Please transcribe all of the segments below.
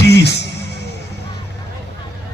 30,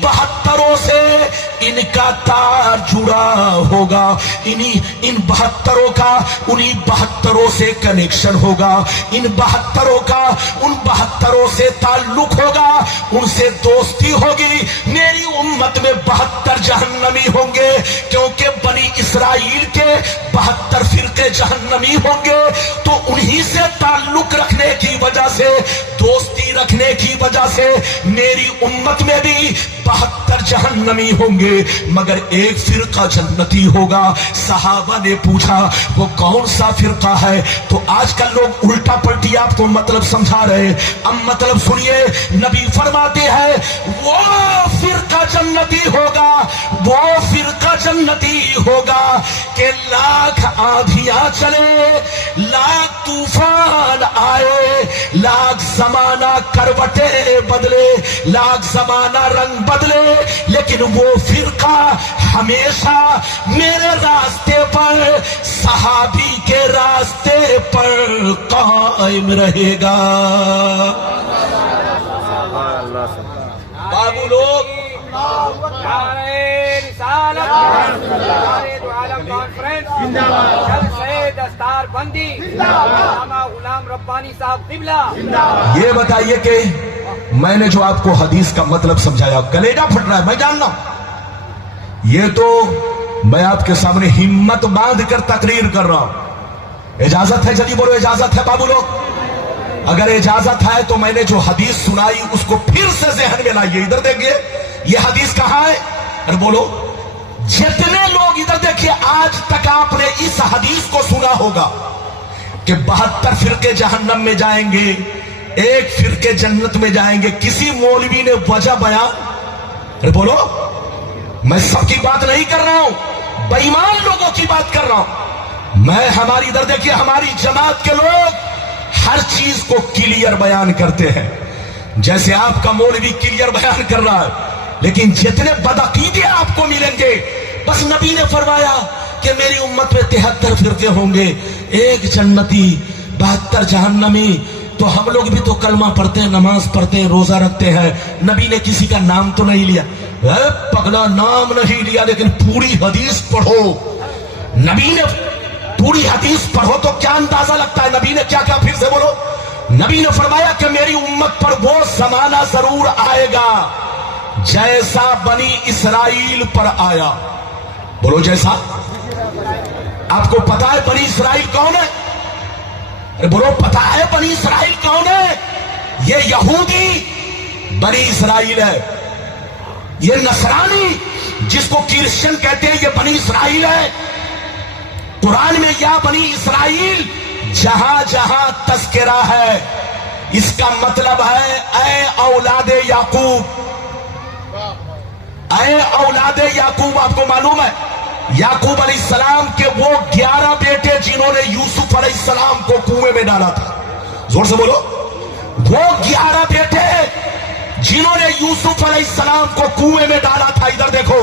72 ان کا تار جڑا ہوگا، ان 72 کا انہی 72 سے کنیکشن ہوگا، ان 72 کا ان 72 سے تعلق ہوگا، ان سے دوستی ہوگی۔ میری امت میں 72 جہنمی ہوں گے، کیونکہ بنی اسرائیل کے 72 فرقے جہنمی ہوں گے، تو انہی سے تعلق رکھنے کی وجہ سے، دوستی رکھنے کی وجہ سے میری امت میں بھی 72 جہنمی ہوں گے، مگر ایک فرقہ جنتی ہوگا۔ صحابہ نے پوچھا وہ کون سا فرقہ ہے؟ تو آج کل لوگ الٹا پلٹی آپ کو مطلب سمجھا رہے، اب مطلب سنیے، نبی فرماتے ہیں وہ فرقہ جنتی ہوگا، وہ فرقہ جنتی ہوگا کہ لاکھ آندھیاں چلے، لاکھ طوفان آئے، لاکھ زمانہ کروٹیں بدلے، لاکھ زمانہ رنگ بدلے، لیکن وہ فرقہ ہمیشہ میرے راستے پر، صحابی کے راستے پر قائم رہے گا۔ بابو لوگ یہ بتائیے کہ میں نے جو آپ کو حدیث کا مطلب سمجھایا، کلیجہ پھٹ رہا ہے میں جاننا، یہ تو میں آپ کے سامنے ہمت باندھ کر تقریر کر رہا ہوں۔ اجازت ہے؟ جلدی بولو اجازت ہے بابو لوگ؟ اگر اجازت ہے تو میں نے جو حدیث سنائی اس کو پھر سے ذہن میں لائیے، ادھر دیکھیے یہ حدیث کہاں ہے؟ ارے بولو، جتنے لوگ ادھر دیکھیے آج تک آپ نے اس حدیث کو سنا ہوگا کہ 72 فرقے جہنم میں جائیں گے، ایک فرقے جنت میں جائیں گے، کسی مولوی نے وجہ بیان؟ ارے بولو، میں سب کی بات نہیں کر رہا ہوں، بے ایمان لوگوں کی بات کر رہا ہوں میں۔ ہماری ادھر دیکھیے ہماری جماعت کے لوگ ہر چیز کو کلیئر بیان کرتے ہیں، جیسے آپ کا مولوی کلیئر بیان کر رہا ہے، لیکن جتنے بدعقیدے آپ کو ملیں گے، بس نبی نے فرمایا کہ میری امت میں 73 فرقے ہوں گے، ایک جنتی 72 جہنمی، تو ہم لوگ بھی تو کلمہ پڑھتے ہیں، نماز پڑھتے ہیں، روزہ رکھتے ہیں، نبی نے کسی کا نام تو نہیں لیا، پگلا نام نہیں لیا، لیکن پوری حدیث پڑھو، نبی نے پوری حدیث پڑھو تو کیا اندازہ لگتا ہے نبی نے کیا کہا؟ پھر سے بولو، نبی نے فرمایا کہ میری امت پر وہ زمانہ ضرور آئے گا جیسا بنی اسرائیل پر آیا۔ بولو جیسا؟ آپ کو پتا ہے بنی اسرائیل کون ہے؟ بولو پتا ہے بنی اسرائیل کون ہے؟ یہ یہودی بنی اسرائیل ہے، یہ نصرانی جس کو کرسچن کہتے ہیں یہ بنی اسرائیل ہے۔ قرآن میں یا بنی اسرائیل جہاں جہاں تذکرہ ہے، اس کا مطلب ہے اے اولاد یعقوب، اے اولاد یعقوب۔ آپ کو معلوم ہے یعقوب علیہ السلام کے وہ 11 بیٹے جنہوں نے یوسف علیہ السلام کو کنویں میں ڈالا تھا، زور سے بولو، وہ 11 بیٹے جنہوں نے یوسف علیہ السلام کو کنویں میں ڈالا تھا، ادھر دیکھو،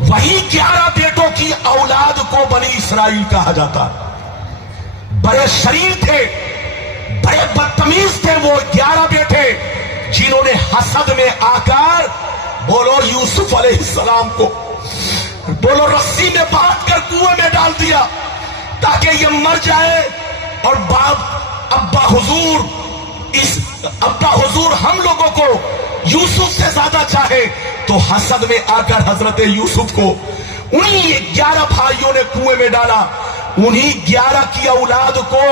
وہی 11 بیٹوں کی اولاد کو بنی اسرائیل کہا جاتا۔ بڑے شریر تھے، بڑے بدتمیز تھے وہ 11 بیٹے جنہوں نے حسد میں آ کر، بولو یوسف علیہ السلام کو، بولو رسی میں باندھ کر کنویں میں ڈال دیا تاکہ یہ مر جائے، اور باپ ابا حضور ہم لوگوں کو یوسف سے زیادہ چاہے، تو حسد میں آ کر حضرت یوسف کو انہی 11 بھائیوں نے کنویں میں ڈالا۔ انہی 11 کی اولاد کو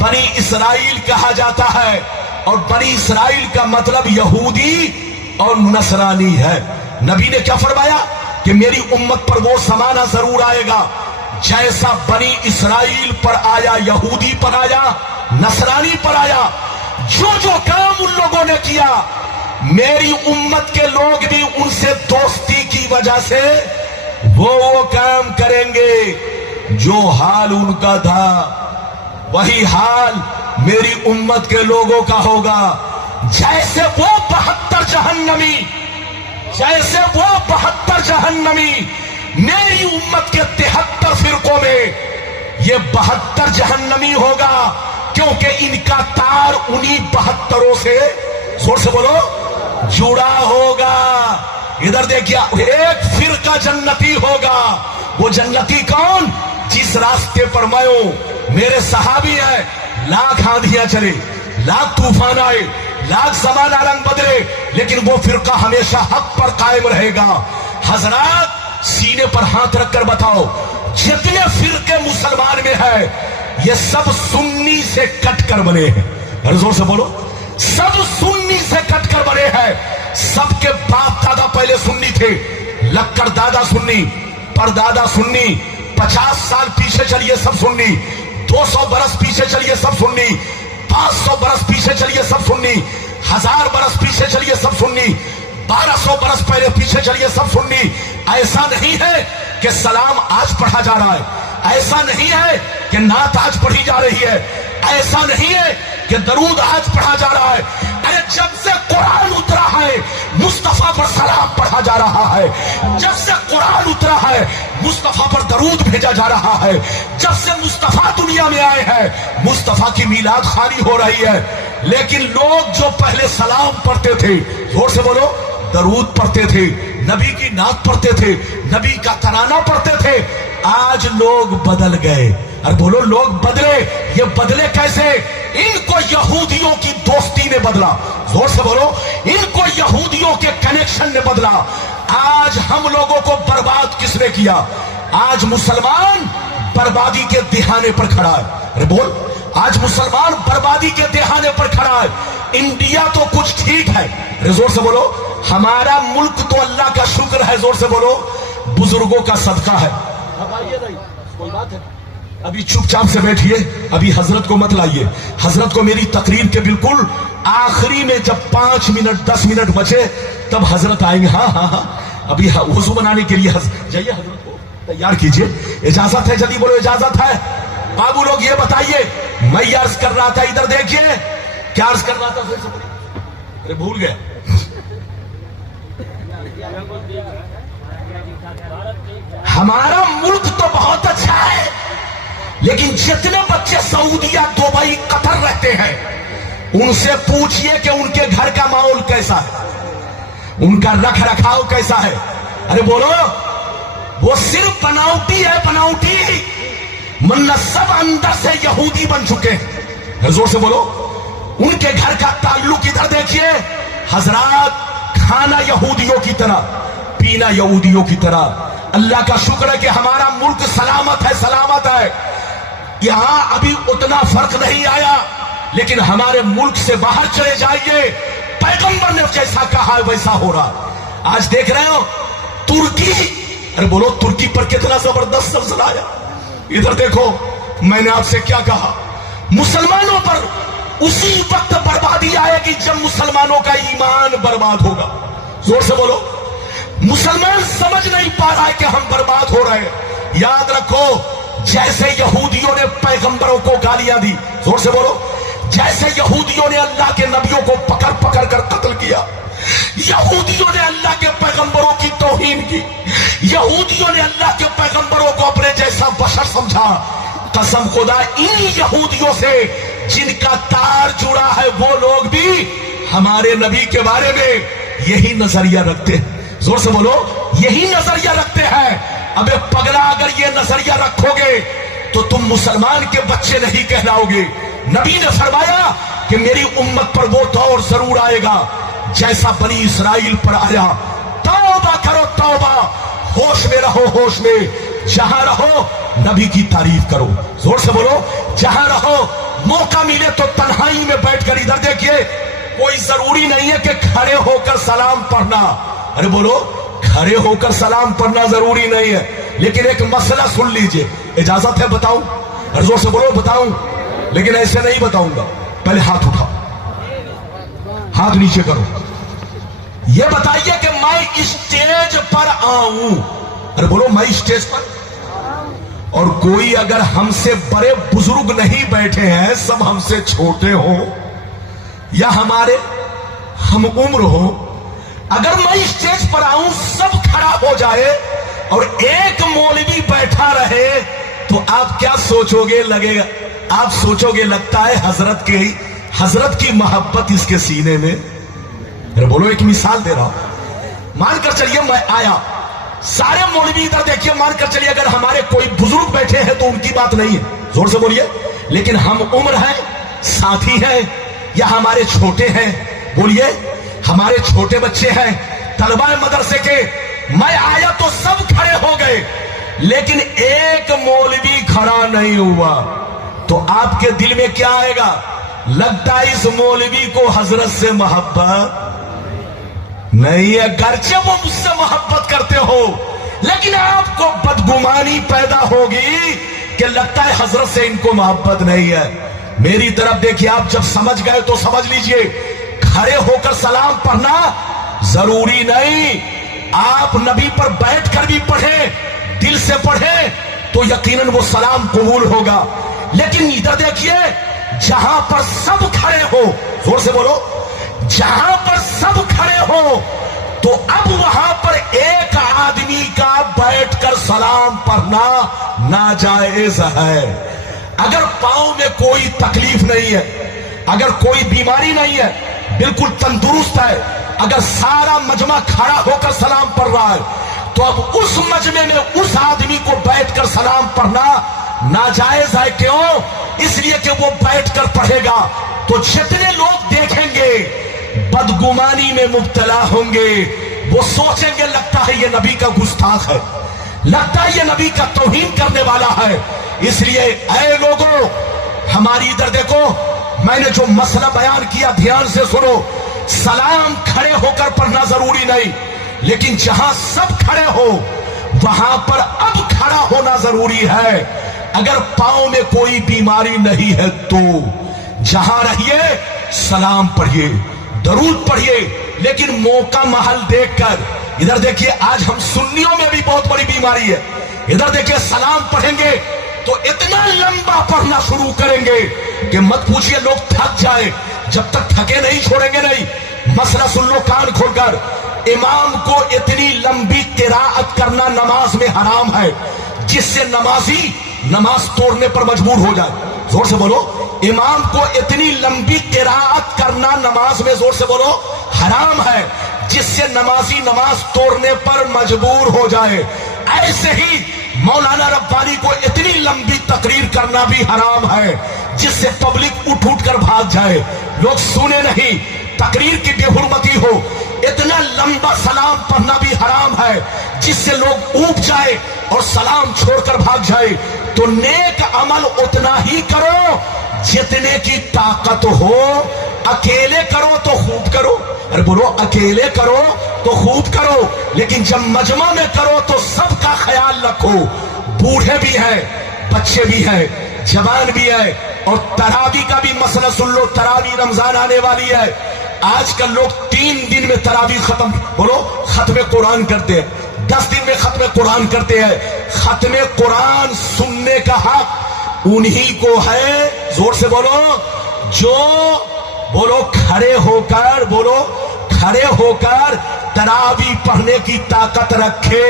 بنی اسرائیل کہا جاتا ہے، اور بنی اسرائیل کا مطلب یہودی اور نصرانی ہے۔ نبی نے کیا فرمایا کہ میری امت پر وہ زمانہ ضرور آئے گا جیسا بنی اسرائیل پر آیا، یہودی پر آیا، نصرانی پر آیا۔ جو جو کام ان لوگوں نے کیا، میری امت کے لوگ بھی ان سے دوستی کی وجہ سے وہ کام کریں گے، جو حال ان کا تھا وہی حال میری امت کے لوگوں کا ہوگا۔ جیسے وہ 72 جہنمی، جیسے وہ 72 جہنمی میری امت کے 73 فرقوں میں یہ 72 جہنمی ہوگا، کیونکہ ان کا تار انہی 72 سے، زور سے بولو، جڑا ہوگا۔ ادھر دیکھیے ایک فرقہ جنتی ہوگا. وہ جنتی کون؟ جس راستے پر میں ہوں، میرے صحابی ہیں. لاکھ آندھیاں چلے، لاکھ طوفان آئے، لاکھ زمانہ رنگ بدلے، لیکن وہ فرقہ ہمیشہ حق پر قائم رہے گا. حضرات سینے پر ہاتھ رکھ کر بتاؤ، جتنے فرقے مسلمان میں ہے یہ سب سنی سے کٹ کر بنے ہیں. زور سے بولو، سب سنی سے کٹ کر بنے ہیں. سب کے باپ دادا پہلے سنی تھے. لکڑ دادا سنی، پردادا سنی. 50 سال پیچھے چلیے سب سنی، 200 برس پیچھے چلیے سب سنی، 500 برس پیچھے چلیے سب سنی، 1000 برس پیچھے چلیے سب سنی، 1200 برس پہلے پیچھے چلیے سب سنی. ایسا نہیں ہے کہ سلام آج پڑھا جا رہا ہے، ایسا نہیں ہے کہ نعت آج پڑھی جا رہی ہے، ایسا نہیں ہے کہ درود آج پڑھا جا رہا ہے. ارے جب سے قرآن اترا ہے مصطفیٰ پر سلام پڑھا جا رہا ہے. جب سے قرآن اترا ہے مصطفیٰ پر درود بھیجا جا رہا ہے. جب سے مصطفیٰ دنیا میں آئے ہیں مصطفیٰ کی میلاد خوانی ہو رہی ہے. لیکن لوگ جو پہلے سلام پڑھتے تھے، زور سے بولو، درود پڑھتے تھے، نبی کی نعت پڑھتے تھے، نبی کا ترانہ پڑھتے تھے، آج لوگ بدل گئے. اور بولو لوگ بدلے. یہ بدلے کیسے؟ ان کو یہودیوں کی دوستی نے بدلا. زور سے بولو، ان کو یہودیوں کے کنیکشن نے بدلا. آج ہم لوگوں کو برباد کس نے کیا؟ آج مسلمان بربادی کے دہانے پر کھڑا ہے. ارے بول، آج مسلمان بربادی کے دہانے پر کھڑا ہے. انڈیا تو کچھ ٹھیک ہے. ارے زور سے بولو، ہمارا ملک تو اللہ کا شکر ہے. زور سے بولو، بزرگوں کا صدقہ ہے. اب آئیے نہیں، کوئی بات ہے، ابھی چپ چاپ سے بیٹھیے، ابھی حضرت کو مت لائیے. حضرت کو میری تقریر کے بالکل آخری میں جب 5 منٹ 10 منٹ بچے تب حضرت آئیں گے. ہاں ہاں ہاں، ابھی وضو بنانے کے لیے جائیے، حضرت کو تیار کیجئے. اجازت ہے؟ جلدی بولو، اجازت ہے؟ بابو لوگ یہ بتائیے، میں یہ عرض کر رہا تھا، ادھر دیکھیے کیا عرض کر رہا تھا. ارے بھول گئے. ہمارا ملک تو بہت اچھا ہے، لیکن جتنے بچے سعودیہ، دبئی، قطر رہتے ہیں ان سے پوچھئے کہ ان کے گھر کا ماحول کیسا ہے، ان کا رکھ رکھاؤ کیسا ہے. ارے بولو، وہ صرف بناوٹی ہے، بناوٹی. منصب اندر سے یہودی بن چکے ہیں. زور سے بولو، ان کے گھر کا تعلق. ادھر دیکھیے حضرات، کھانا یہودیوں کی طرح، پینا یہودیوں کی طرح. اللہ کا شکر ہے کہ ہمارا ملک سلامت ہے، سلامت ہے. یہاں ابھی اتنا فرق نہیں آیا، لیکن ہمارے ملک سے باہر چلے جائیے، پیغمبر نے جیسا کہا ہے ویسا ہو رہا. آج دیکھ رہے ہو ترکی. ارے بولو، ترکی پر کتنا زبردست زلزلہ آیا. ادھر دیکھو، میں نے آپ سے کیا کہا، مسلمانوں پر اسی وقت بربادی آئے گی جب مسلمانوں کا ایمان برباد ہوگا. زور سے بولو، مسلمان سمجھ نہیں پا رہا ہے کہ ہم برباد ہو رہے ہیں. یاد رکھو، جیسے یہودیوں نے پیغمبروں کو گالیاں دی، زور سے بولو، جیسے یہودیوں نے اللہ کے نبیوں کو پکڑ پکڑ کر قتل کیا، یہودیوں نے اللہ کے پیغمبروں کی توہین کی، یہودیوں نے اللہ کے پیغمبروں کو اپنے جیسا بشر سمجھا. قسم خدا ان یہودیوں سے جن کا تار جڑا ہے وہ لوگ بھی ہمارے نبی کے بارے میں یہی نظریہ رکھتے ہیں. زور سے بولو، یہی نظریہ رکھتے ہیں. ابے پگلا، اگر یہ نظریہ رکھو گے تو تم مسلمان کے بچے نہیں کہلاؤ گے. نبی نے فرمایا کہ میری امت پر وہ دور ضرور آئے گا جیسا بنی اسرائیل پر آیا. توبہ کرو، توبہ. ہوش میں رہو، ہوش میں. جہاں رہو نبی کی تعریف کرو. زور سے بولو، جہاں رہو. موقع ملے تو تنہائی میں بیٹھ کر، ادھر دیکھیے، کوئی ضروری نہیں ہے کہ کھڑے ہو کر سلام پڑھنا. ارے بولو، کھڑے ہو کر سلام پڑھنا ضروری نہیں ہے، لیکن ایک مسئلہ سن لیجئے. اجازت ہے بتاؤں؟ ارے زور سے بولو، بتاؤں؟ لیکن ایسے نہیں بتاؤں گا. پہلے ہاتھ اٹھاؤ، ہاتھ نیچے کرو. یہ بتائیے کہ میں اسٹیج پر آؤں. ارے بولو، میں اسٹیج پر، اور کوئی اگر ہم سے بڑے بزرگ نہیں بیٹھے ہیں، سب ہم سے چھوٹے ہوں یا ہمارے ہم عمر ہو، اگر میں اسٹیج پر آؤں، سب کھڑا ہو جائے اور ایک مولوی بیٹھا رہے تو آپ کیا سوچو گے؟ لگے گا آپ سوچو گے لگتا ہے حضرت کی محبت اس کے سینے میں. بولو، ایک مثال دے رہا ہوں. مان کر چلیے میں آیا. سارے مولوی ادھر دیکھیے, مان کر چلیے اگر ہمارے کوئی بزرگ بیٹھے ہیں تو ان کی بات نہیں ہے, زور سے بولیے, لیکن ہم عمر ہیں, ساتھی ہیں, یا ہمارے چھوٹے ہیں, بولیے, ہمارے چھوٹے بچے ہیں, طلبہ مدرسے کے, میں آیا تو سب کھڑے ہو گئے, لیکن ایک مولوی کھڑا نہیں ہوا, تو آپ کے دل میں کیا آئے گا؟ لگتا ہے اس مولوی کو حضرت سے محبت نہیں ہے, گرچہ وہ مجھ سے محبت کرتے ہو, لیکن آپ کو بدگمانی پیدا ہوگی کہ لگتا ہے حضرت سے ان کو محبت نہیں ہے. میری طرف دیکھیے, آپ جب سمجھ گئے تو سمجھ لیجئے, کھڑے ہو کر سلام پڑھنا ضروری نہیں, آپ نبی پر بیٹھ کر بھی پڑھیں, دل سے پڑھیں تو یقیناً وہ سلام قبول ہوگا. لیکن ادھر دیکھیے, جہاں پر سب کھڑے ہو, زور سے بولو, جہاں پر سب کھڑے ہو, تو اب وہاں پر ایک آدمی کا بیٹھ کر سلام پڑھنا ناجائز ہے. اگر پاؤں میں کوئی تکلیف نہیں ہے, اگر کوئی بیماری نہیں ہے, بالکل تندرست ہے, اگر سارا مجمع کھڑا ہو کر سلام پڑھ رہا ہے, تو اب اس مجمع میں اس آدمی کو بیٹھ کر سلام پڑھنا ناجائز ہے. کیوں؟ اس لیے کہ وہ بیٹھ کر پڑھے گا تو جتنے لوگ دیکھیں گے بدگمانی میں مبتلا ہوں گے, وہ سوچیں گے لگتا ہے یہ نبی کا گستاخ ہے, لگتا ہے یہ نبی کا توہین کرنے والا ہے. اس لیے اے لوگوں, ہماری ادھر دیکھو, میں نے جو مسئلہ بیان کیا دھیان سے سنو. سلام کھڑے ہو کر پڑھنا ضروری نہیں, لیکن جہاں سب کھڑے ہو وہاں پر اب کھڑا ہونا ضروری ہے. اگر پاؤں میں کوئی بیماری نہیں ہے تو جہاں رہیے سلام پڑھیے, درود پڑھیے, لیکن موقع محل دیکھ کر. ادھر دیکھیے, آج ہم سنیوں میں بھی بہت بڑی بیماری ہے. ادھر دیکھیے, سلام پڑھیں گے تو اتنا لمبا پڑھنا شروع کریں گے کہ مت پوچھئے, لوگ تھک جائے, جب تک تھکے نہیں چھوڑیں گے نہیں. مسئلہ سن لو کان کھول کر, امام کو اتنی لمبی قراءت کرنا نماز میں حرام ہے جس سے نمازی نماز توڑنے پر مجبور ہو جائے. زور سے بولو, امام کو اتنی لمبی قراءت کرنا نماز میں, زور سے بولو, حرام ہے جس سے نمازی نماز توڑنے پر مجبور ہو جائے. ایسے ہی مولانا ربانی کو اتنی لمبی تقریر کرنا بھی حرام ہے جس سے پبلک اٹھ اٹھ کر بھاگ جائے, لوگ سنے نہیں, تقریر کی بے حرمتی ہو. اتنا لمبا سلام پڑھنا بھی حرام ہے جس سے لوگ اوپ جائے اور سلام چھوڑ کر بھاگ جائے. تو نیک عمل اتنا ہی کرو جتنے کی طاقت ہو. اکیلے کرو تو خوب کرو, ارے بولو, اکیلے کرو تو خوب کرو, لیکن جب مجمع میں کرو تو سب کا خیال رکھو. بوڑھے بھی ہیں, بچے بھی ہیں, جوان بھی ہے. اور تراوی کا بھی مسئلہ سن لو, تراوی رمضان آنے والی ہے. آج کل لوگ 3 دن میں تراوی ختم, بولو, ختم قرآن کرتے ہیں, 10 دن میں ختم قرآن کرتے ہیں. ختم قرآن سننے کا حق انہی کو ہے, زور سے بولو, جو بولو کھڑے ہو کر, بولو کھڑے ہو کر تراوی پڑھنے کی طاقت رکھے.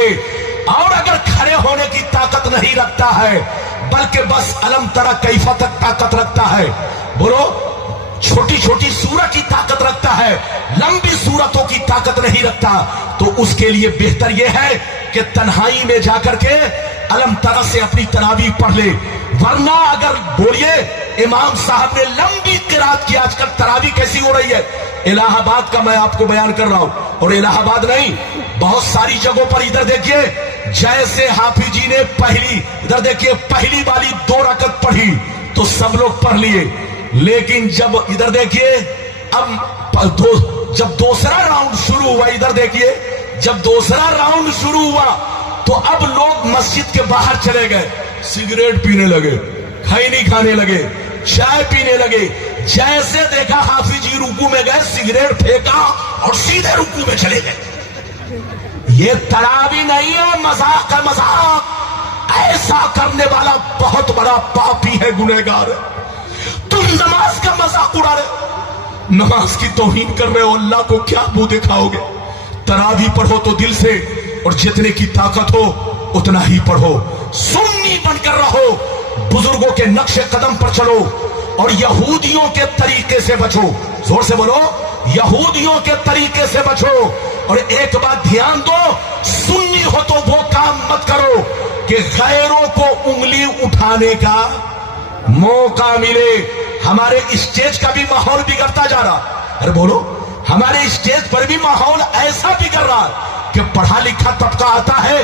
اور اگر کھڑے ہونے کی طاقت نہیں رکھتا ہے بلکہ بس علم ترى کیف تک طاقت رکھتا ہے, بولو چھوٹی چھوٹی سورت کی طاقت رکھتا ہے, لمبی سورتوں کی طاقت نہیں رکھتا, تو اس کے لیے بہتر یہ ہے کہ تنہائی میں جا کر کے علم ترى سے اپنی تراویح پڑھ لے. ورنہ اگر بولیے امام صاحب نے لمبی قرات کی, آج کل تراویح کیسی ہو رہی ہے, الہ آباد کا میں آپ کو بیان کر رہا ہوں, اور الہ آباد نہیں, بہت ساری جگہوں پر. ادھر دیکھیے, جیسے حافظ جی نے پہلی, ادھر دیکھیے, پہلی والی 2 رکعت پڑھی تو سب لوگ پڑھ لیے, لیکن جب ادھر دیکھیے اب جب دوسرا راؤنڈ شروع ہوا, ادھر دیکھیے, جب دوسرا راؤنڈ شروع ہوا تو اب لوگ مسجد کے باہر چلے گئے, سگریٹ پینے لگے, کھائنی کھانے لگے, چائے پینے لگے. جیسے دیکھا حافظ جی رکوع میں گئے, سگریٹ پھینکا اور سیدھے رکوع میں چلے گئے. یہ تراویح نہیں ہے, مذاق ہے, مذاق. ایسا کرنے والا بہت بڑا پاپی ہے, گنہگار ہے. تم نماز کا مذاق اڑا رہے, نماز کی توہین کر رہے ہو, اللہ کو کیا منہ دکھاؤ گے. تراویح پڑھو تو دل سے, اور جتنے کی طاقت ہو اتنا ہی پڑھو. سنی بن کر رہو, بزرگوں کے نقش قدم پر چلو, اور یہودیوں کے طریقے سے بچو. زور سے بولو, یہودیوں کے طریقے سے بچو. اور ایک بات دھیان دو، سنی ہو تو وہ کام مت کرو کہ غیروں کو انگلی اٹھانے کا موقع ملے۔ ہمارے اسٹیج کا بھی ماحول بگڑتا جا رہا، ارے بولو، ہمارے اسٹیج پر بھی ماحول ایسا بگڑ رہا ہے کہ پڑھا لکھا طبقہ آتا ہے،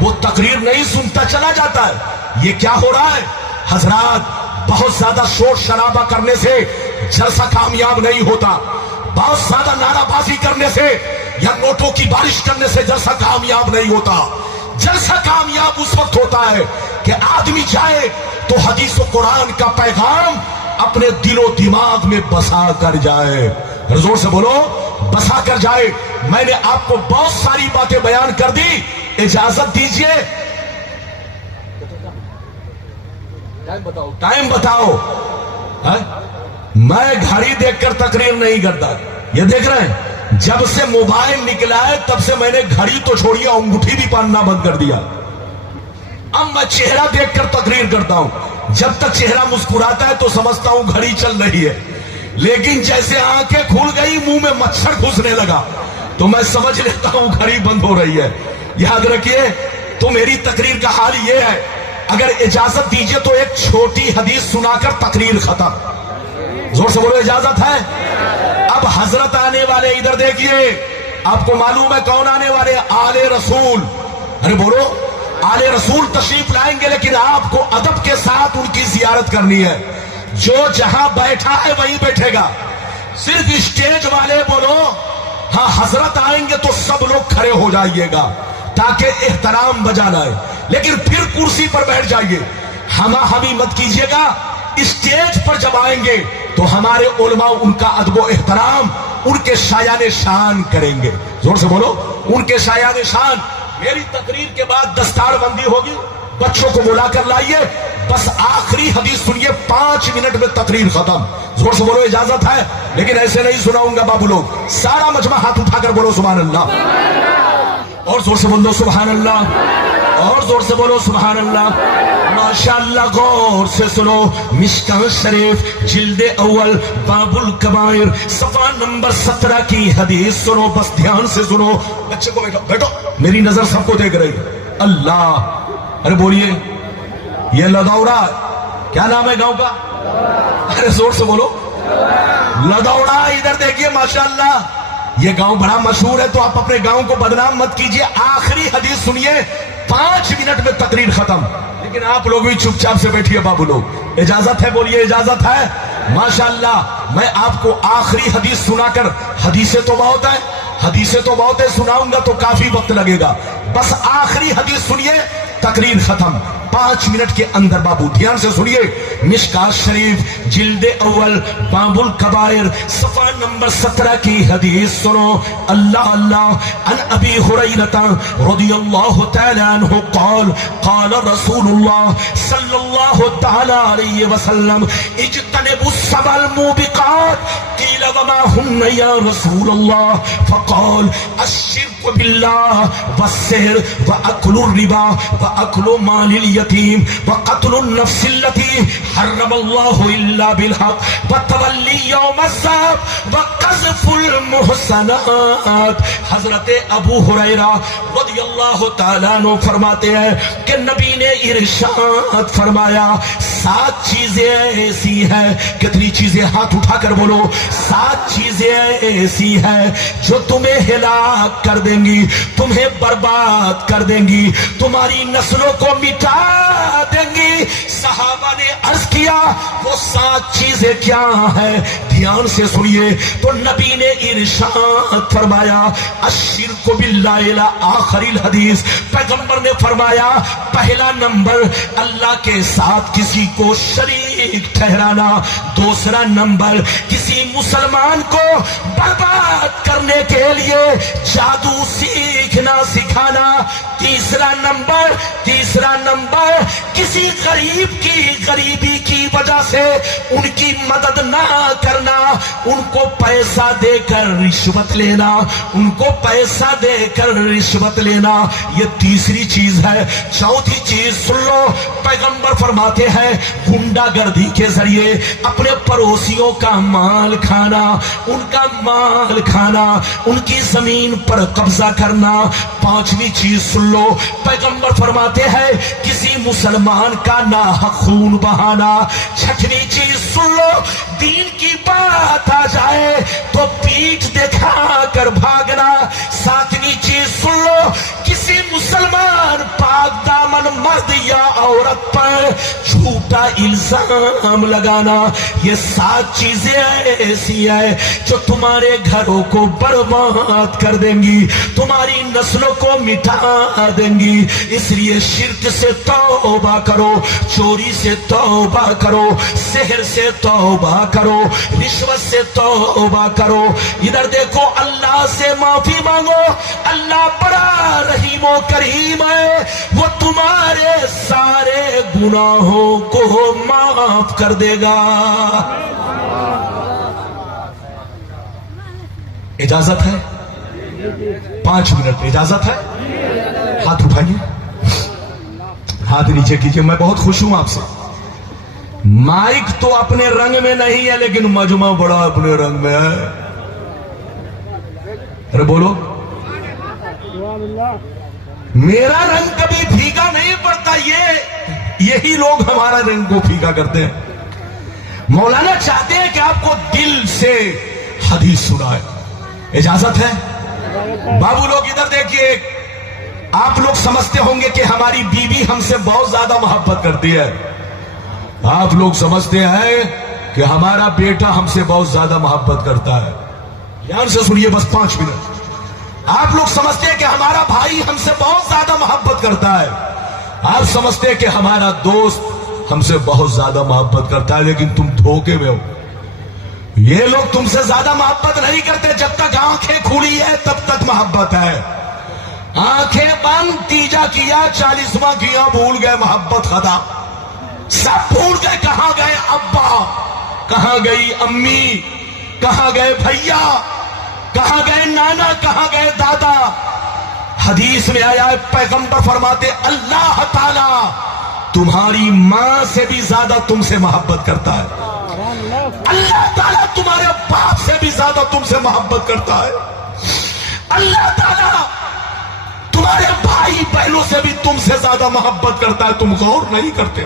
وہ تقریر نہیں سنتا چلا جاتا ہے۔ یہ کیا ہو رہا ہے حضرات؟ بہت زیادہ شور شرابہ کرنے سے جلسہ کامیاب نہیں ہوتا، بہت زیادہ نعرہ بازی کرنے سے یا نوٹوں کی بارش کرنے سے جلسہ کامیاب نہیں ہوتا۔ جلسہ کامیاب اس وقت ہوتا ہے کہ آدمی جائے تو حدیث و قرآن کا پیغام اپنے دل و دماغ میں بسا کر جائے۔ زور سے بولو، بسا کر جائے۔ میں نے آپ کو بہت ساری باتیں بیان کر دی، اجازت دیجئے ٹائم بتاؤ۔ میں گھڑی دیکھ کر تقریر نہیں کرتا، یہ دیکھ رہے ہیں جب سے موبائل نکلا ہے تب سے میں نے گھڑی تو چھوڑی، انگوٹھی بھی پہننا بند کر دیا۔ اب میں چہرہ دیکھ کر تقریر کرتا ہوں، جب تک چہرہ مسکراتا ہے تو سمجھتا ہوں گھڑی چل رہی ہے، لیکن جیسے آنکھیں کھل گئی منہ میں مچھر گھسنے لگا تو میں سمجھ لیتا ہوں گھڑی بند ہو رہی ہے۔ یاد رکھیے، تو میری تقریر کا حال یہ ہے، اگر اجازت دیجئے تو ایک چھوٹی حدیث سنا کر تقریر ختم۔ زور سے بولو، اجازت ہے؟ اب حضرت آنے والے، ادھر دیکھیے، آپ کو معلوم ہے کون آنے والے؟ آل رسول۔ ارے بولو، آل رسول تشریف لائیں گے، لیکن آپ کو ادب کے ساتھ ان کی زیارت کرنی ہے۔ جو جہاں بیٹھا ہے وہیں بیٹھے گا، صرف اسٹیج والے بولو ہاں حضرت آئیں گے تو سب لوگ کھڑے ہو جائیے گا تاکہ احترام بجا لائے، لیکن پھر کرسی پر بیٹھ جائیے، ہما ہمی مت کیجیے گا۔ اسٹیج پر جب آئیں گے تو ہمارے علماء ان کا ادب و احترام، ان کے شایان شان کریں گے۔ زور سے بولو، ان کے شایان شان۔ میری تقریر کے بعد دستار بندی ہوگی، بچوں کو بلا کر لائیے، بس آخری حدیث سنیے، 5 منٹ میں تقریر ختم۔ زور سے بولو، اجازت ہے؟ لیکن ایسے نہیں سناؤں گا بابو لوگ، سارا مجمع ہاتھ اٹھا کر بولو سبحان اللہ، اور زور سے بولو سبحان اللہ، اور زور سے بولو سبحان اللہ۔ ماشاءاللہ، غور سے سنو، مشکاہ شریف جلد اول باب الکبائر صفحہ نمبر 17 کی حدیث سنو، بس دھیان سے سنو۔ بچے کو بیٹھو، میری نظر سب کو دیکھ رہی۔ اللہ، ارے بولیے، یہ لدورا، کیا نام ہے گاؤں کا؟ ارے زور سے بولو، لدورا۔ ادھر دیکھیے، ماشاءاللہ یہ گاؤں بڑا مشہور ہے، تو آپ اپنے گاؤں کو بدنام مت کیجیے۔ آخری حدیث سنیے، 5 منٹ میں تقریر ختم، لیکن آپ لوگ بھی چپ چاپ سے بیٹھیے بابو لوگ۔ اجازت ہے؟ بولیے اجازت ہے؟ ماشاءاللہ، میں آپ کو آخری حدیث سنا کر، حدیثیں تو بہت ہیں، حدیثیں تو بہت ہیں، سناؤں گا تو کافی وقت لگے گا، بس آخری حدیث سنیے، تقریر ختم 5 منٹ کے اندر۔ بابو دھیان سے سنیے، مشکاہ شریف جلد اول باب الکبائر صفحہ نمبر 17 کی حدیث سنو۔ اللہ اللہ، عن ابی ہریرہ رضی اللہ تعالی عنہ قال قال رسول اللہ صلی اللہ تعالی علیہ وسلم اجتنبوا السبع الموبقات قیل وما ہن یا رسول اللہ فقال الشرک باللہ والسحر واکل الربا واکل مال الیتیم وقتل النفس التي حرم اللہ الا بالحق وتولی یوم الزحف وقذف المحصنات۔ حضرت ابو ہریرہ رضی اللہ تعالیٰ عنہ فرماتے ہیں کہ نبی نے ارشاد فرمایا، 7 چیزیں ایسی ہیں، کتنی چیزیں؟ ہاتھ اٹھا کر بولو، 7 چیزیں ایسی ہیں جو تمہیں ہلاک کر دیں گی، تمہیں برباد کر دیں گی، تمہاری نسلوں کو مٹا دیں گی۔ صحابہ نے عرض کیا وہ 7 چیزیں کیا ہیں؟ دھیان سے سنیے، تو نبی نے ارشاد فرمایا الشرک باللہ الی آخر الحدیث۔ پیغمبر نے فرمایا پہلا نمبر اللہ کے ساتھ کسی کو شریک ٹھہرانا، دوسرا نمبر کسی مسلمان کو برباد کرنے کے لیے جادو سیکھنا سکھانا، تیسرا نمبر کسی کسی غریب کی غریبی کی وجہ سے ان کی مدد نہ کرنا، ان کو پیسہ دے کر رشوت لینا، ان کو پیسہ دے کر رشوت لینا، یہ تیسری چیز ہے۔ چوتھی چیز سن لو، پیغمبر فرماتے ہیں غنڈہ گردی کے ذریعے اپنے پڑوسیوں کا مال کھانا، ان کا مال کھانا، ان کی زمین پر قبضہ کرنا۔ پانچویں چیز سن لو، پیغمبر فرماتے ہیں کسی مسلمان کا ناحق خون بہانا۔ چھٹویں چیز سن لو، دین کی بات آ جائے تو پیٹھ دکھا کر بھاگنا۔ ساتویں چیز سن لو، کسی مسلمان پاک دامن مرد یا عورت پر جھوٹا الزام لگانا۔ یہ 7 چیزیں ایسی ہیں جو تمہارے گھروں کو برباد کر دیں گی، تمہاری نسلوں کو مٹا دیں گی۔ اس لیے شرک سے توبہ کرو، چوری سے توبہ کرو، سحر سے توبہ کرو، رشوت سے توبہ کرو۔ ادھر دیکھو، اللہ سے معافی مانگو، اللہ بڑا رحیم و کریم ہے، وہ تمہارے سارے گناہوں کو معاف کر دے گا۔ اجازت ہے 5 منٹ اجازت ہے؟ ہاتھ اٹھائیے، ہاتھ نیچے کیجئے۔ میں بہت خوش ہوں آپ سے۔ مائک تو اپنے رنگ میں نہیں ہے لیکن مجمع بڑا اپنے رنگ میں ہے۔ ارے بولو، میرا رنگ کبھی پھیکا نہیں پڑتا، یہی لوگ ہمارا رنگ کو پھیکا کرتے ہیں۔ مولانا چاہتے ہیں کہ آپ کو دل سے حدیث سنائے، اجازت ہے؟ بابو لوگ ادھر دیکھیے، آپ لوگ سمجھتے ہوں گے کہ ہماری بیوی ہم سے بہت زیادہ محبت کرتی ہے، آپ لوگ سمجھتے ہیں کہ ہمارا بیٹا ہم سے بہت زیادہ محبت کرتا ہے۔ یہاں سے سنیے بس 5 منٹ۔ آپ لوگ سمجھتے ہیں کہ ہمارا بھائی ہم سے بہت زیادہ محبت کرتا ہے، آپ سمجھتے ہیں کہ ہمارا دوست ہم سے بہت زیادہ محبت کرتا ہے، لیکن تم دھوکے میں ہو۔ یہ لوگ تم سے زیادہ محبت نہیں کرتے، جب تک آنکھیں کھلی ہے تب تک محبت ہے، آنکھیں بند، تیجا کیا 40واں کیا، بھول گئے محبت ختم، سب بھول گئے۔ کہاں گئے ابا، کہاں گئی امی، کہاں گئے بھیا، کہاں گئے نانا، کہاں گئے دادا۔ حدیث میں آیا ہے، پیغمبر فرماتے اللہ تعالی تمہاری ماں سے بھی زیادہ تم سے محبت کرتا ہے، اللہ تعالیٰ تمہارے باپ سے بھی زیادہ تم سے محبت کرتا ہے، اللہ تعالیٰ تمہارے بھائی بہنوں سے بھی تم سے زیادہ محبت کرتا ہے۔ تم غور نہیں کرتے،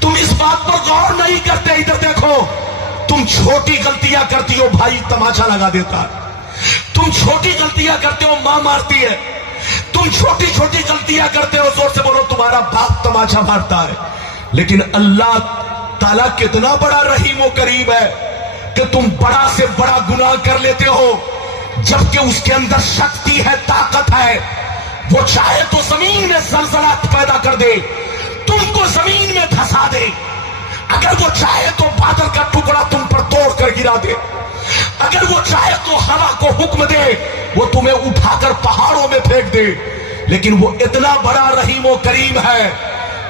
تم اس بات پر غور نہیں کرتے۔ ادھر دیکھو، تم چھوٹی غلطیاں کرتی ہو، بھائی تماچا لگا دیتا ہے، تم چھوٹی غلطیاں کرتے ہو، ماں مارتی ہے، تم چھوٹی چھوٹی غلطیاں کرتے ہو، زور سے بولو، تمہارا باپ تماچا مارتا ہے۔ لیکن اللہ تعالیٰ کتنا بڑا رحیم و کریم ہے کہ تم بڑا سے بڑا گناہ کر لیتے ہو، جبکہ اس کے اندر شکتی ہے، طاقت ہے، وہ چاہے تو زمین میں زلزلہ پیدا کر دے، تم کو زمین میں دھسا دے، اگر وہ چاہے تو بادل کا ٹکڑا تم پر توڑ کر گرا دے، اگر وہ چاہے تو ہوا کو حکم دے وہ تمہیں اٹھا کر پہاڑوں میں پھینک دے۔ لیکن وہ اتنا بڑا رحیم و کریم ہے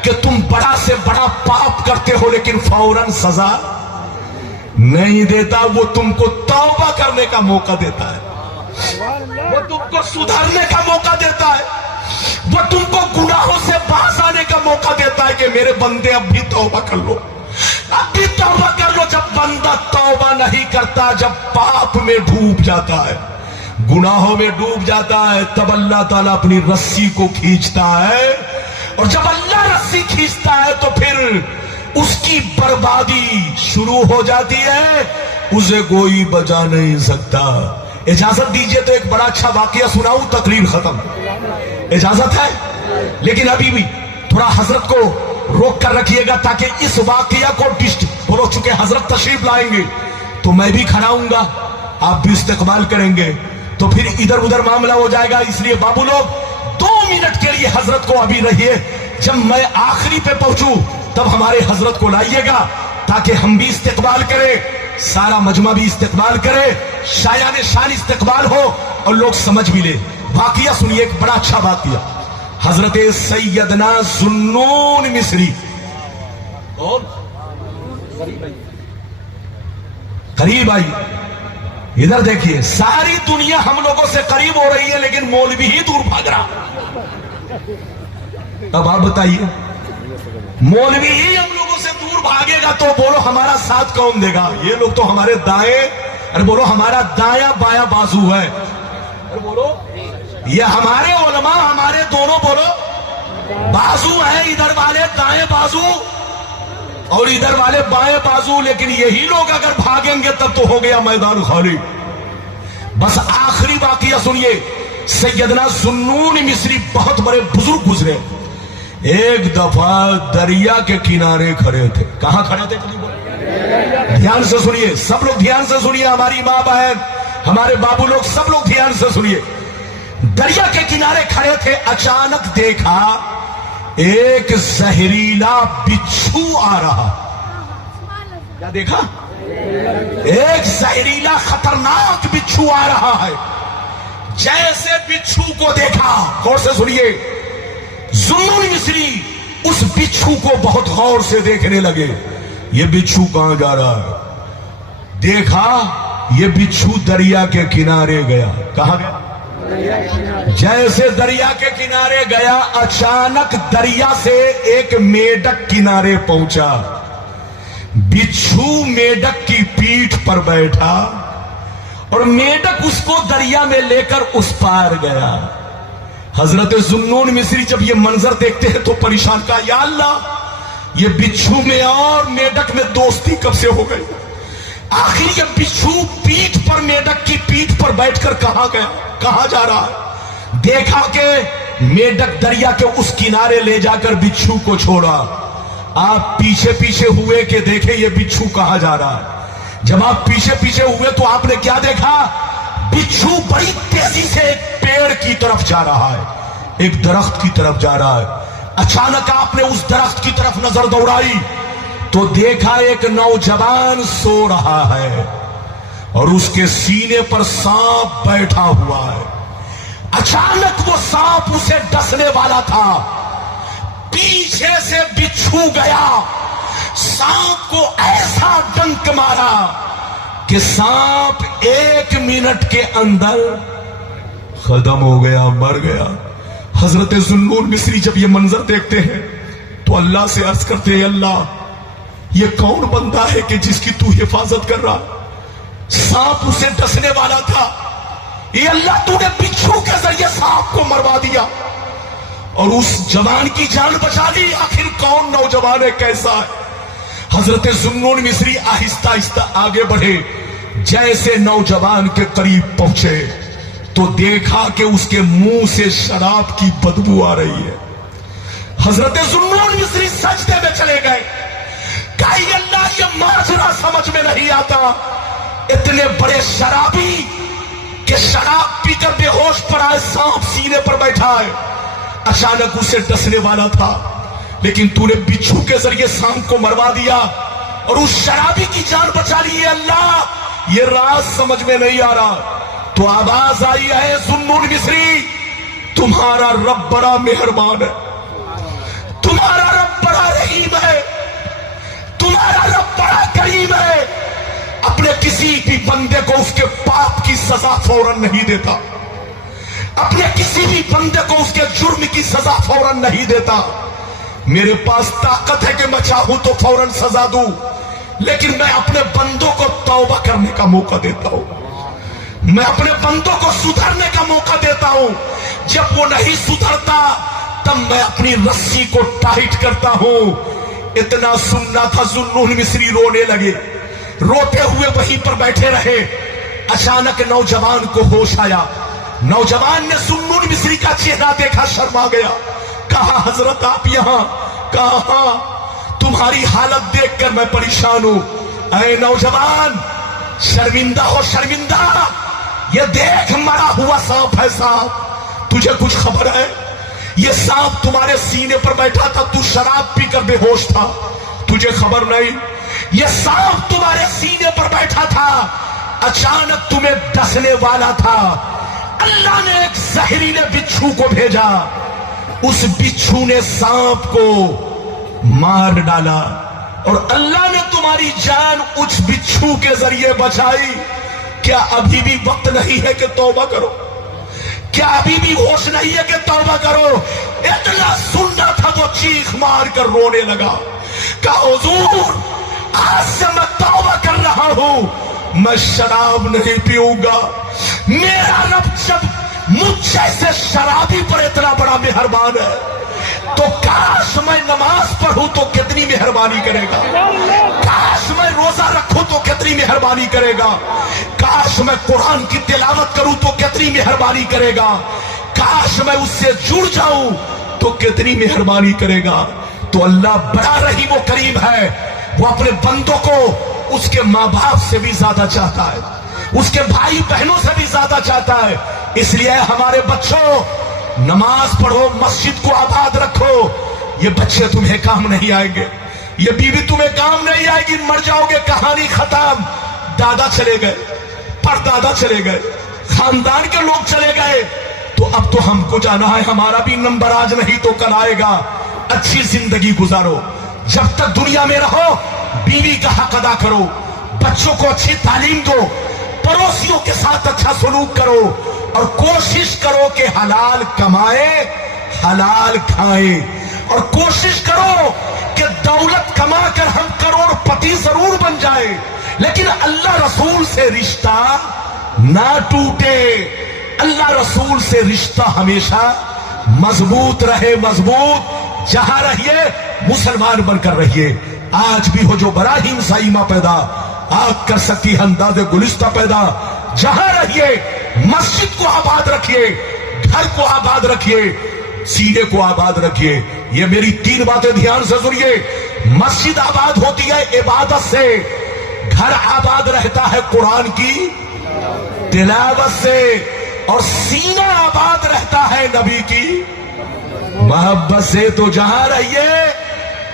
کہ تم بڑا سے بڑا پاپ کرتے ہو لیکن فوراً سزا نہیں دیتا، وہ تم کو توبہ کرنے کا موقع دیتا ہے، وہ تم کو سدھرنے کا موقع دیتا ہے، وہ تم کو گناہوں سے باز آنے کا موقع دیتا ہے کہ میرے بندے اب بھی توبہ کر لو، اب بھی توبہ کر لو۔ جب بندہ توبہ نہیں کرتا، جب پاپ میں ڈوب جاتا ہے، گناہوں میں ڈوب جاتا ہے، تب اللہ تعالیٰ اپنی رسی کو کھینچتا ہے، اور جب اللہ رسی کھینچتا ہے تو پھر اس کی بربادی شروع ہو جاتی ہے، اسے کوئی بچا نہیں سکتا۔ اجازت دیجئے تو ایک بڑا اچھا واقعہ سناؤں، تقریر ختم، اجازت ہے؟ لیکن ابھی بھی تھوڑا حضرت کو روک کر رکھیے گا تاکہ اس واقعہ کو بولو، چکے حضرت تشریف لائیں گے تو میں بھی کھڑا ہوں گا، آپ بھی استقبال کریں گے، تو پھر ادھر ادھر معاملہ ہو جائے گا۔ اس لیے بابو لوگ 2 منٹ کے لیے حضرت کو ابھی رہیے، جب میں آخری پہ پہنچوں تب ہمارے حضرت کو لائیے گا تاکہ ہم بھی استقبال کریں، سارا مجمع بھی استقبال کرے، شایان شان استقبال ہو اور لوگ سمجھ بھی لے۔ واقعہ سنیے، ایک بڑا اچھا واقعہ۔ حضرت سیدنا ذوالنون مصری. کون؟ قریب آئی. ادھر دیکھیے ساری دنیا ہم لوگوں سے قریب ہو رہی ہے لیکن مولوی ہی دور بھاگ رہا. اب آپ بتائیے مولوی ہی ہم لوگوں سے دور بھاگے گا تو بولو ہمارا ساتھ کون دے گا؟ یہ لوگ تو ہمارے دائیں، ارے بولو ہمارا دایاں بایاں بازو ہے. ارے بولو یہ ہمارے علماء ہمارے دونوں بولو بازو ہیں. ادھر والے دائیں بازو اور ادھر والے بائیں بازو. لیکن یہی لوگ اگر بھاگیں گے تب تو ہو گیا میدان خالی. بس آخری واقعہ سنیے. سیدنا ذوالنون مصری بہت بڑے بزرگ گزرے. ایک دفعہ دریا کے کنارے کھڑے تھے. کہاں کھڑے تھے؟ دھیان سے سنیے سب لوگ، دھیان سے سنیے. ہماری ماں بہن، ہمارے بابو لوگ، سب لوگ دھیان سے سنیے. دریا کے کنارے کھڑے تھے. اچانک دیکھا ایک زہریلا بچھو آ رہا. کیا دیکھا؟ ایک زہریلا خطرناک بچھو آ رہا ہے. جیسے بچھو کو دیکھا، غور سے سنیے، ذوالنون مصری اس بچھو کو بہت غور سے دیکھنے لگے. یہ بچھو کہاں جا رہا ہے؟ دیکھا یہ بچھو دریا کے کنارے گیا. کہاں گیا؟ جیسے دریا کے کنارے گیا، اچانک دریا سے ایک میڈک کنارے پہنچا. بچھو میڈک کی پیٹھ پر بیٹھا اور میڈک اس کو دریا میں لے کر اس پار گیا. حضرت ذوالنون مصری جب یہ منظر دیکھتے ہیں تو پریشان. کہا یا اللہ، یہ بچھو میں اور میڈک میں دوستی کب سے ہو گئی؟ آخر یہ بچھو پیٹھ پر، میڈک کی پیٹھ پر بیٹھ کر کہاں گیا، کہاں جا رہا ہے؟ دیکھا کہ میڈک دریا کے اس کنارے لے جا کر بچھو کو چھوڑا. آپ پیچھے پیچھے ہوئے کہ دیکھیں یہ بچھو کہاں جا رہا ہے. جب آپ پیچھے پیچھے ہوئے تو آپ نے کیا دیکھا؟ بچھو بڑی تیزی سے ایک پیڑ کی طرف جا رہا ہے، ایک درخت کی طرف جا رہا ہے. اچانک آپ نے اس درخت کی طرف نظر دوڑائی تو دیکھا ایک نوجوان سو رہا ہے اور اس کے سینے پر سانپ بیٹھا ہوا ہے. اچانک وہ سانپ اسے ڈسنے والا تھا. پیچھے سے بچھو گیا، سانپ کو ایسا ڈنک مارا کہ سانپ 1 منٹ کے اندر ختم ہو گیا، مر گیا. حضرت ذوالنون مصری جب یہ منظر دیکھتے ہیں تو اللہ سے عرض کرتے ہیں اللہ یہ کون بندہ ہے کہ جس کی تو حفاظت کر رہا؟ سانپ اسے ڈسنے والا تھا، یہ اللہ تو نے بچھو کے ذریعے سانپ کو مروا دیا اور اس جوان کی جان بچا لی. آخر کون نوجوان ہے، کیسا ہے؟ حضرت ذوالنون مصری آہستہ آہستہ آگے بڑھے. جیسے نوجوان کے قریب پہنچے تو دیکھا کہ اس کے منہ سے شراب کی بدبو آ رہی ہے. حضرت ذوالنون مصری سجدے میں چلے گئے. کہا یا اللہ یہ ماجرا سمجھ میں نہیں آتا، اتنے بڑے شرابی کہ شراب پی کر بے ہوش پڑا ہے، سانپ سینے پر بیٹھا ہے، اچانک اسے ڈسنے والا تھا لیکن تو نے بچھو کے ذریعے سانپ کو مروا دیا اور اس شرابی کی جان بچا لی. اللہ یہ راز سمجھ میں نہیں آ رہا. تو آواز آئی ہے ذوالنون مصری تمہارا رب بڑا مہربان ہے، تمہارا رب بڑا رحیم ہے، تمہارا رب بڑا کریم ہے. اپنے کسی بھی بندے کو اس کے پاپ کی سزا فوراً نہیں دیتا، اپنے کسی بھی بندے کو اس کے جرم کی سزا فوراً نہیں دیتا. میرے پاس طاقت ہے کہ میں چاہوں تو فوراً سزا دوں، لیکن میں اپنے بندوں کو توبہ کرنے کا موقع دیتا ہوں، میں اپنے بندوں کو سدھرنے کا موقع دیتا ہوں. جب وہ نہیں سدھرتا تب میں اپنی رسی کو ٹائٹ کرتا ہوں. اتنا سننا تھا ذوالنون مصری رونے لگے. روتے ہوئے وہیں پر بیٹھے رہے. اچانک نوجوان کو ہوش آیا. نوجوان نے ذوالنون مصری کا چہرہ دیکھا، شرما گیا. کہا حضرت آپ یہاں؟ کہا ہاں، تمہاری حالت دیکھ کر میں پریشان ہوں. اے نوجوان شرمندہ ہو، شرمندہ. یہ دیکھ مرا ہوا سانپ ہے. سانپ تجھے کچھ خبر ہے؟ یہ سانپ تمہارے سینے پر بیٹھا تھا، تو شراب پی کر بے ہوش تھا، تجھے خبر نہیں؟ یہ سانپ تمہارے سینے پر بیٹھا تھا، اچانک تمہیں ڈسنے والا تھا. اللہ نے ایک زہریلے بچھو کو بھیجا، اس بچھو نے سانپ کو مار ڈالا اور اللہ نے تمہاری جان اس بچھو کے ذریعے بچائی. کیا ابھی بھی وقت نہیں ہے کہ توبہ کرو؟ کیا ابھی بھی ہوش نہیں ہے کہ توبہ کرو؟ اتنا سننا تھا تو چیخ مار کر رونے لگا. کہا حضور آج سے میں توبہ کر رہا ہوں، میں شراب نہیں پیوں گا. میرا رب جب مجھ جیسے شرابی پر اتنا بڑا مہربان ہے تو کاش میں نماز پڑھوں تو کتنی مہربانی کرے گا. کاش میں روزہ رکھوں تو کتنی مہربانی کرے گا. کاش میں قرآن کی تلاوت کروں تو کتنی مہربانی کرے گا. کاش میں اس سے جڑ جاؤں تو کتنی مہربانی کرے گا. تو اللہ بڑا رحیم و کریم ہے. وہ اپنے بندوں کو اس کے ماں باپ سے بھی زیادہ چاہتا ہے، اس کے بھائی بہنوں سے بھی زیادہ چاہتا ہے. اس لیے ہمارے بچوں نماز پڑھو، مسجد کو آباد رکھو. یہ بچے تمہیں کام نہیں آئیں گے، یہ بیوی تمہیں کام نہیں آئے گی. مر جاؤ گے، کہانی ختم. دادا چلے گئے، پردادا چلے گئے، خاندان کے لوگ چلے گئے، تو اب تو ہم کو جانا ہے. ہمارا بھی نمبر آج نہیں تو کل آئے گا. اچھی زندگی گزارو، جب تک دنیا میں رہو بیوی کا حق ادا کرو، بچوں کو اچھی تعلیم دو، پڑوسیوں کے ساتھ اچھا سلوک کرو، اور کوشش کرو کہ حلال کمائے حلال کھائے. اور کوشش کرو کہ دولت کما کر ہم کروڑ پتی ضرور بن جائے، لیکن اللہ رسول سے رشتہ نہ ٹوٹے. اللہ رسول سے رشتہ ہمیشہ مضبوط رہے. مضبوط جہاں رہیے مسلمان بن کر رہیے. آج بھی ہو جو براہیم سائمہ پیدا، آگ کر سکتی ہے انداز گلستہ پیدا. جہاں رہیے مسجد کو آباد رکھیے، گھر کو آباد رکھیے، سینے کو آباد رکھیے. یہ میری 3 باتیں دھیان سے سنیے. مسجد آباد ہوتی ہے عبادت سے، گھر آباد رہتا ہے قرآن کی تلاوت سے، اور سینہ آباد رہتا ہے نبی کی محبت سے. تو جہاں رہیے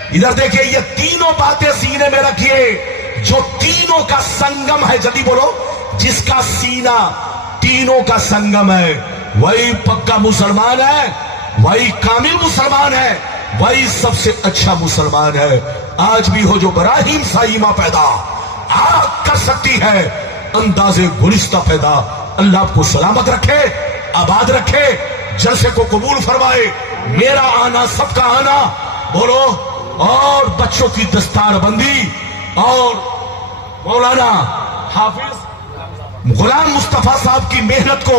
ادھر دیکھیے، یہ تینوں باتیں سینے میں رکھیے. جو تینوں کا سنگم ہے، جلدی بولو، جس کا سینہ تینوں کا سنگم ہے وہی پکا مسلمان ہے، وہی کامل مسلمان ہے، وہی سب سے اچھا مسلمان ہے. آج بھی ہو جو براہیم سائمہ پیدا، آگ کر سکتی ہے انداز گلستہ پیدا. اللہ آپ کو سلامت رکھے، آباد رکھے، جلسے کو قبول فرمائے. میرا آنا سب کا آنا بولو، اور بچوں کی دستار بندی، اور مولانا حافظ غلام مصطفیٰ صاحب کی محنت کو،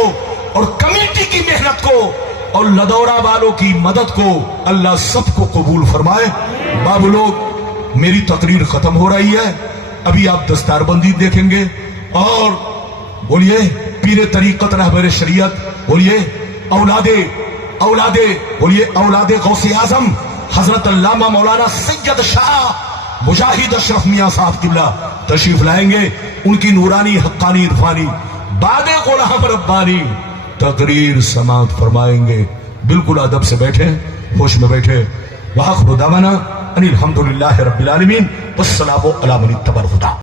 اور کمیٹی کی محنت کو، اور لدورا والوں کی مدد کو اللہ سب کو قبول فرمائے. بابو لوگ میری تقریر ختم ہو رہی ہے، ابھی آپ دستار بندی دیکھیں گے. اور بولیے پیر طریقت رہبر شریعت، بولیے اولاد بولیے اولاد غوث اعظم حضرت علامہ مولانا سید شاہ مجاہد اشرف میاں صاحب قبلہ تشریف لائیں گے. ان کی نورانی حقانی عرفانی باد غلام ربانی تقریر سماعت فرمائیں گے. بالکل ادب سے بیٹھے، ہوش میں بیٹھے. وآخر دعوانا ان الحمدللہ رب العالمین والسلام علی من اتبع الہدی.